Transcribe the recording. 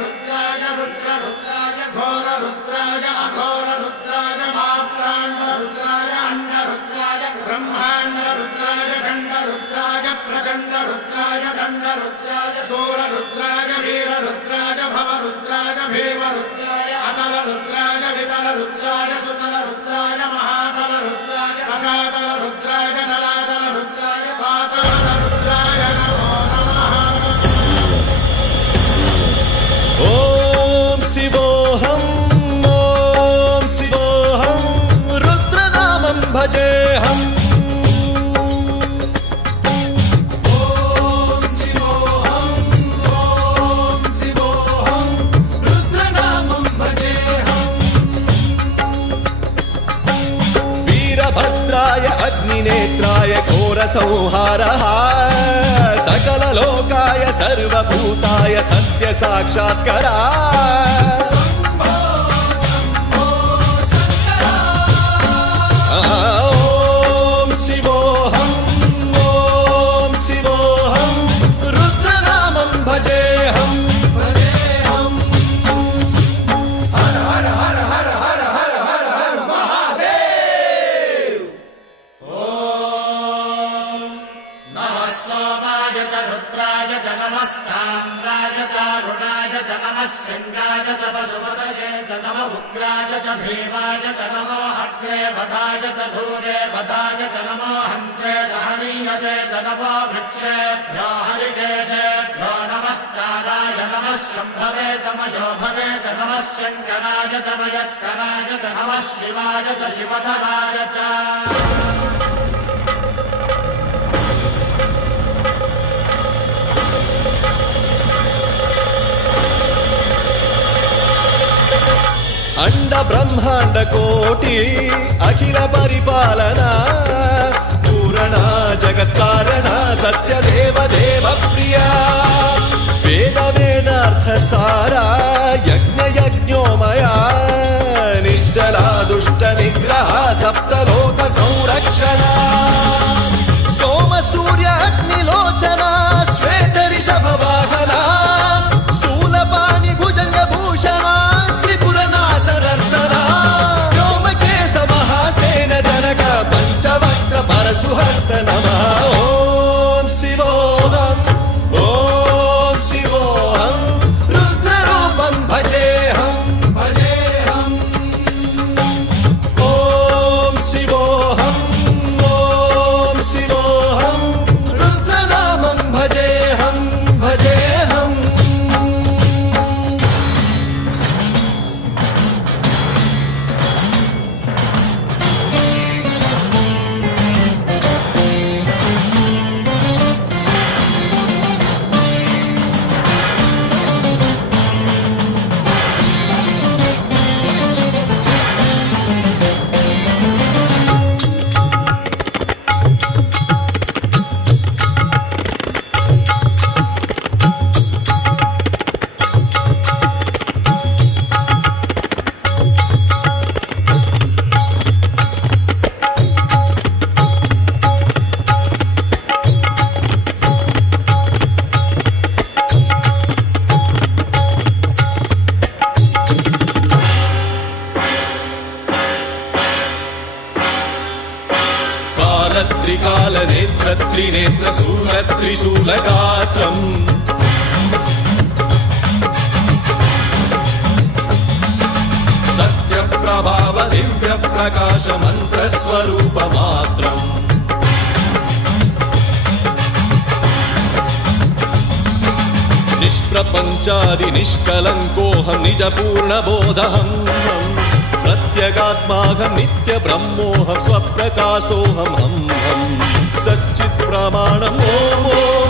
रुद्राय रुद्राय घोर रुद्राय अघोर रुद्राय मात्रांड रुद्राय अंड रुद्राय ब्रह्मांड रुद्राय खंड रुद्राय प्रचंड रुद्राय दंड रुद्राय सूर रुद्राय वीर रुद्राय भव रुद्राय भीम रुद्राय अतल रुद्राय वितल रुद्राय सुतल रुद्राय महातल रुद्राय सचातल रुद्राय जलातल रुद्राय पाताल रुद्राय नमो नमः। ओम शिवोऽहं रुद्रनामं भजेऽहम्। वीरभद्राय अग्निनेत्राय घोरसंहारः सकललोकाय सर्वभूताय सत्यसाक्षात्करा। ओम शिवोऽहं रुद्रनामं भजेऽहम्। हर हर हर हर हर हर हर हर महादेव। ओम नमः सोमाय च रुद्राय च नमस्ताम्राय च अरुणाय च नमः शृङ्गाय च पशुपतये च नमः उग्राय च भीमाय च नमो अग्रे वधाय च धूरे वधाय च नमो हन्त्रे च हनीयसे च नमो वृक्षेभ्यो हरिकेशेभ्यो नमस्काराय नमः शम्भवे च मयोभवे च नमः शङ्कराय च मयस्कराय च नमः शिवाय च शिवधराय च। अंड ब्रह्मांड कोटि अखिल परिपालना पूरणा जगत्कारणा सत्यदेव देव प्रिया वेद वेदार्थ सारा यज्ञ यज्ञोमया निश्चला दुष्ट निग्रह सप्तलोक संरक्षणा सोम सूर्य अग्निलोचना श्वेत ऋषभ वाहना शूलपाणि भुजंग भूषणा पंचवक्त्र परशुहस्त नमः। ओम शिवोऽहं रुद्ररूपं भजेऽहम्। ओम शिवोऽहं रुद्रनामं भजेऽहम्। त्रिकाल नेत्र त्रिनेत्र शूल त्रिशूलगात्रम् सत्यप्रभाव दिव्य प्रकाश मंत्र स्वरूप मात्रम् निष्प्रपंचादि निष्कलंकोऽहं निज पूर्ण बोधहं प्रत्यगात्माहं नित्य ब्रह्मोऽहं स्वप्रकाशोऽहं हम सच्चित् प्रमाणम् ओम।